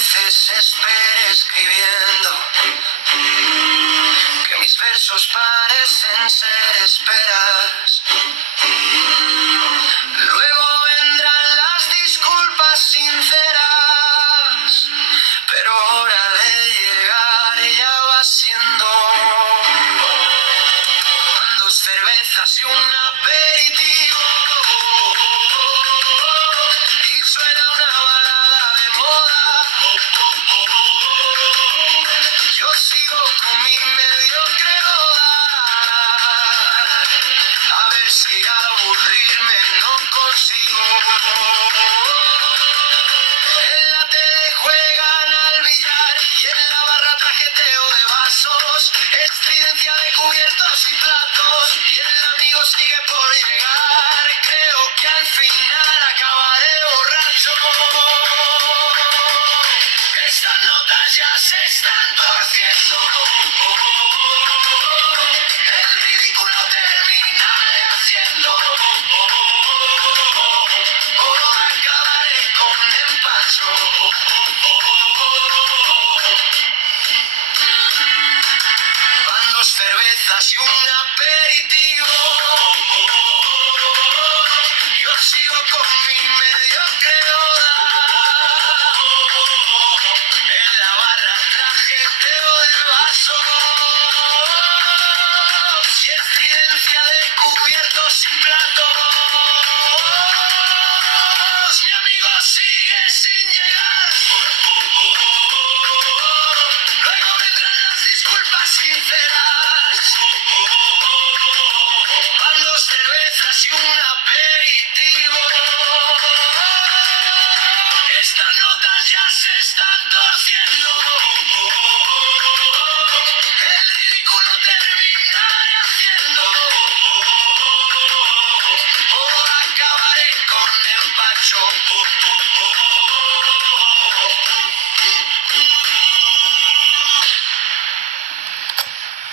veces esperé escribiendo que mis versos parecen ser esperas. Luego vendrán las disculpas sinceras, pero hora de llegar ya va siendo. Con 2 cervezas y un aperitivo y suena una balada de moda. Yo sigo con mi mediocre oda, a ver si aburrirme no consigo. En la tele juegan al billar y en la barra trajeteo de vasos, estridencia de cubiertos y platos, y el amigo sigue por llegar. Creo que al final acabaré borracho. Estas notas ya se están torciendo, el ridículo terminaré haciendo, o acabaré con empacho. Van 2 cervezas y un aperitivo, yo sigo con mi mediocre oda. En la barra trajeteo de vasos y estridencia de cubiertos y platos. Mi amigo sigue sin llegar. Luego vendrán las disculpas sinceras. Van 2 cervezas y un aperitivo. Estas notas ya se están